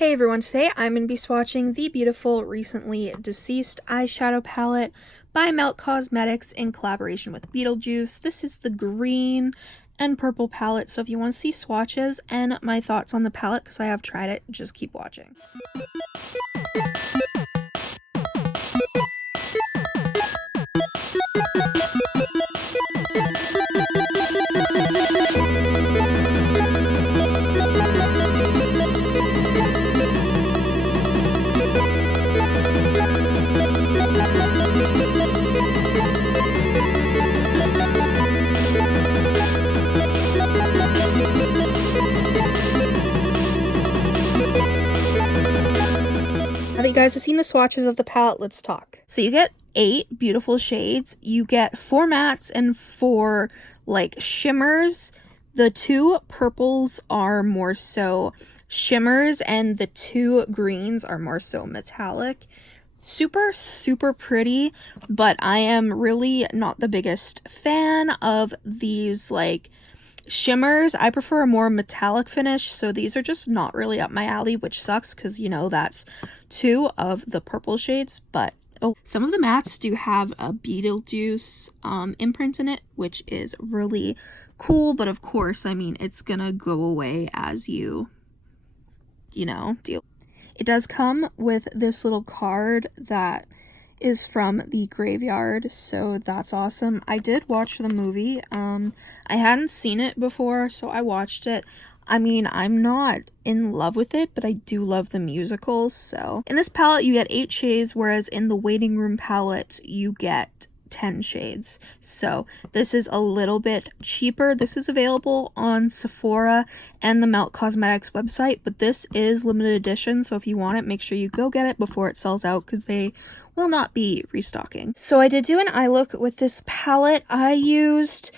Hey everyone, today I'm going to be swatching the beautiful recently deceased eyeshadow palette by Melt Cosmetics in collaboration with Beetlejuice. This is the green and purple palette, so if you want to see swatches and my thoughts on the palette, because I have tried it, just keep watching. Now that you guys have seen the swatches of the palette, let's talk. So you get 8 beautiful shades. You get 4 mattes and 4 like shimmers. The 2 purples are more so shimmers and the 2 greens are more so metallic. Super pretty, but I am really not the biggest fan of these like shimmers. I prefer a more metallic finish, so these are just not really up my alley, which sucks because, you know, that's 2 of the purple shades. But oh, some of the mattes do have a Beetlejuice imprint in it, which is really cool, but of course, I mean, it's gonna go away as you know, deal. It does come with this little card that is from the graveyard, so that's awesome. I did watch the movie. I hadn't seen it before, so I watched it. I mean, I'm not in love with it, but I do love the musicals. So in this palette you get 8 shades, whereas in the waiting room palette you get 10 shades. So this is a little bit cheaper. This is available on Sephora and the Melt Cosmetics website, but this is limited edition, so if you want it, make sure you go get it before it sells out, because they will not be restocking. So I did do an eye look with this palette. I used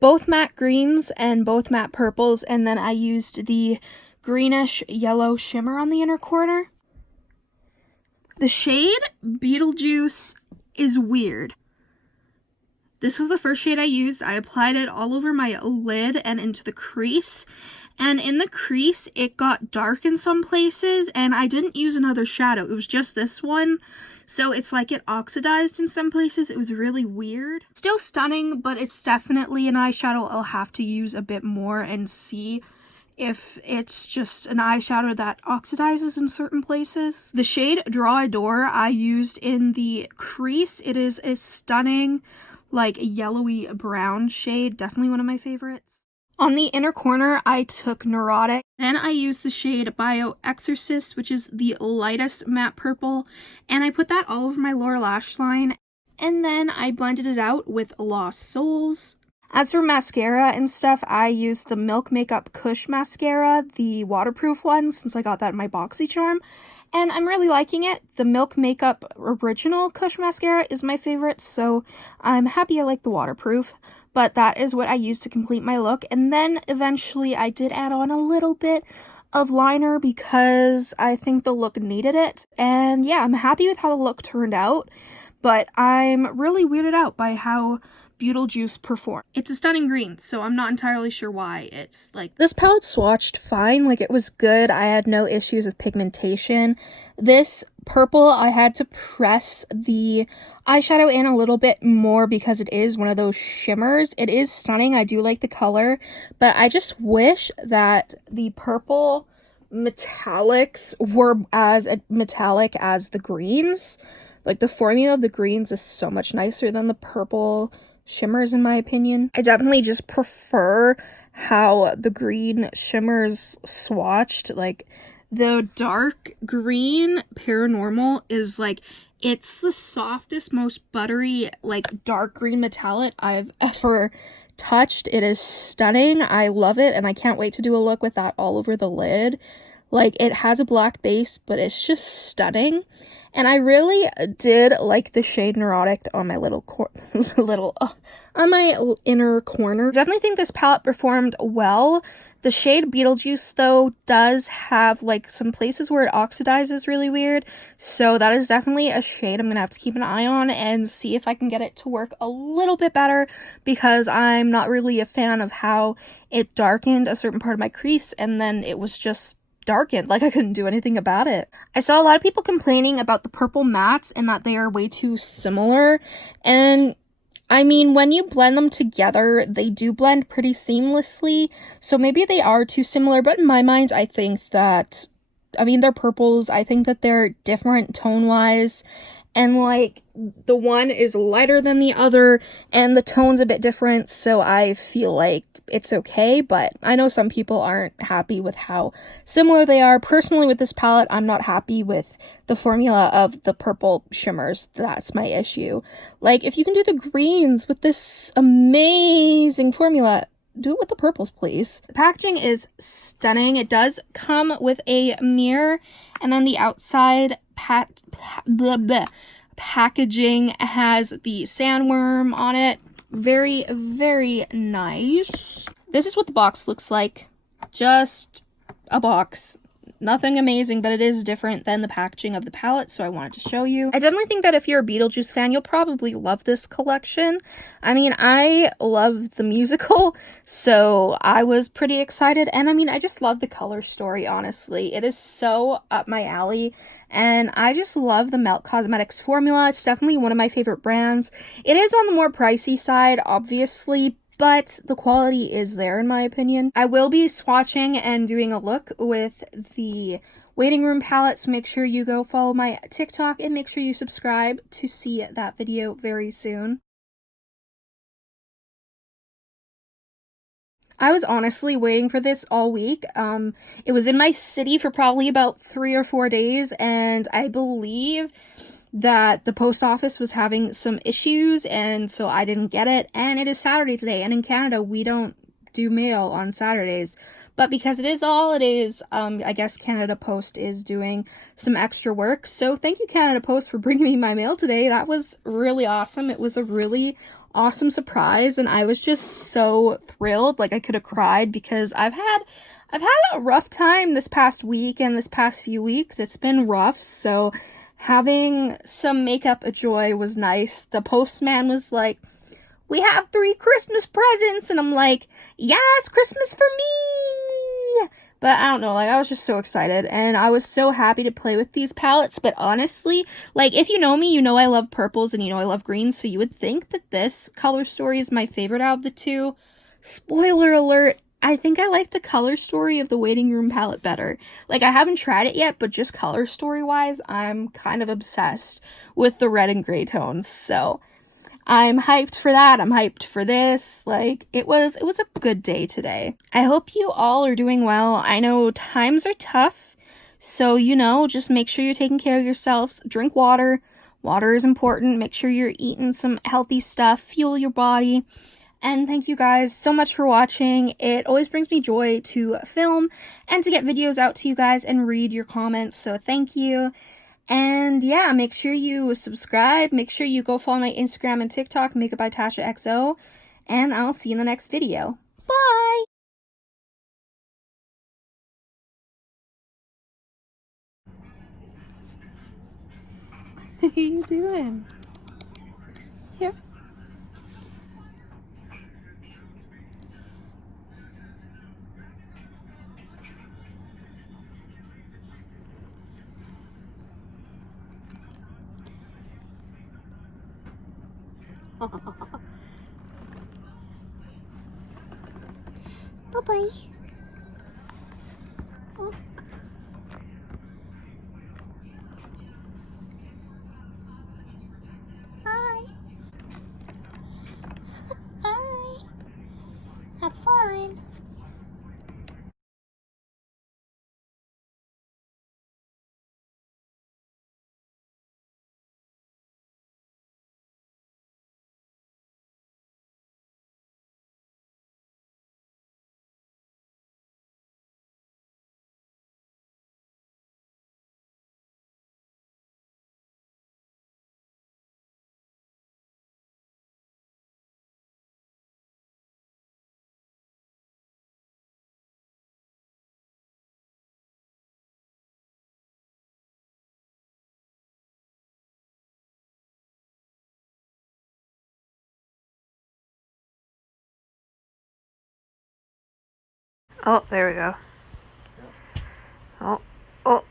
both matte greens and both matte purples, and then I used the greenish yellow shimmer on the inner corner. The shade Beetlejuice is weird. This was the first shade I used. I applied it all over my lid and into the crease. And in the crease, it got dark in some places, and I didn't use another shadow. It was just this one. So it's like it oxidized in some places. It was really weird. Still stunning, but it's definitely an eyeshadow I'll have to use a bit more and see if it's just an eyeshadow that oxidizes in certain places. The shade Draw Adore I used in the crease. It is a stunning, like, yellowy brown shade. Definitely one of my favorites. On the inner corner, I took Neurotic. Then I used the shade Bio Exorcist, which is the lightest matte purple, and I put that all over my lower lash line, and then I blended it out with Lost Souls. As for mascara and stuff, I used the Milk Makeup Kush mascara, the waterproof one, since I got that in my BoxyCharm, and I'm really liking it. The Milk Makeup Original Kush mascara is my favorite, so I'm happy I like the waterproof. But that is what I used to complete my look, and then eventually I did add on a little bit of liner because I think the look needed it, and yeah, I'm happy with how the look turned out, but I'm really weirded out by how Beetlejuice performed. It's a stunning green, so I'm not entirely sure why it's like... This palette swatched fine, like it was good. I had no issues with pigmentation. This purple, I had to press the eyeshadow in a little bit more because it is one of those shimmers. It is stunning. I do like the color, but I just wish that the purple metallics were as metallic as the greens. Like, the formula of the greens is so much nicer than the purple shimmers, in my opinion. I definitely just prefer how the green shimmers swatched. Like, the dark green Paranormal is like, it's the softest, most buttery, like, dark green metallic I've ever touched. It is stunning. I love it, and I can't wait to do a look with that all over the lid. Like, it has a black base, but it's just stunning. And I really did like the shade Neurotic on my on my inner corner. I definitely think this palette performed well. The shade Beetlejuice, though, does have, like, some places where it oxidizes really weird. So that is definitely a shade I'm going to have to keep an eye on and see if I can get it to work a little bit better, because I'm not really a fan of how it darkened a certain part of my crease and then it was just darkened, like I couldn't do anything about it. I saw a lot of people complaining about the purple mattes and that they are way too similar, and I mean, when you blend them together, they do blend pretty seamlessly, so maybe they are too similar, but in my mind, I think that, I mean, they're purples. I think that they're different tone-wise, and like the one is lighter than the other and the tone's a bit different, so I feel like it's okay, but I know some people aren't happy with how similar they are. Personally, with this palette, I'm not happy with the formula of the purple shimmers. That's my issue. Like, if you can do the greens with this amazing formula, do it with the purples, please. The packaging is stunning. It does come with a mirror, and then the outside packaging has the sandworm on it. Very, very nice. This is what the box looks like. Just a box. Nothing amazing, but it is different than the packaging of the palette, so I wanted to show you. I definitely think that if you're a Beetlejuice fan, you'll probably love this collection. I mean, I love the musical, so I was pretty excited, and I mean, I just love the color story, honestly. It is so up my alley, and I just love the Melt Cosmetics formula. It's definitely one of my favorite brands. It is on the more pricey side, obviously, but the quality is there in my opinion. I will be swatching and doing a look with the waiting room palette, so make sure you go follow my TikTok and make sure you subscribe to see that video very soon. I was honestly waiting for this all week. It was in my city for probably about 3 or 4 days, and I believe that the post office was having some issues, and so I didn't get it, and it is Saturday today, and in Canada we don't do mail on Saturdays, but because it is the holidays, I guess Canada Post is doing some extra work, so thank you Canada Post for bringing me my mail today. That was really awesome. It was a really awesome surprise, and I was just so thrilled, like I could have cried, because I've had a rough time this past week and this past few weeks. It's been rough, so having some makeup a joy was nice. The postman was like, "We have 3 Christmas presents," and I'm like, "Yes, Christmas for me!" But I don't know, like, I was just so excited, and I was so happy to play with these palettes, but honestly, like, if you know me, you know I love purples, and you know I love greens, so you would think that this color story is my favorite out of the two. Spoiler alert, I think I like the color story of the waiting room palette better. Like, I haven't tried it yet, but just color story wise, I'm kind of obsessed with the red and gray tones. So I'm hyped for that. I'm hyped for this. Like, it was a good day today. I hope you all are doing well. I know times are tough, so, you know, just make sure you're taking care of yourselves. Drink water. Water is important. Make sure you're eating some healthy stuff. Fuel your body. And thank you guys so much for watching. It always brings me joy to film and to get videos out to you guys and read your comments, so thank you. And yeah, make sure you subscribe, make sure you go follow my Instagram and TikTok, Makeup by Tasha XO, and I'll see you in the next video. Bye! What are you doing? Here. Bye-bye. Oh. Hi. Hi. Have fun. Oh, there we go. Oh, oh,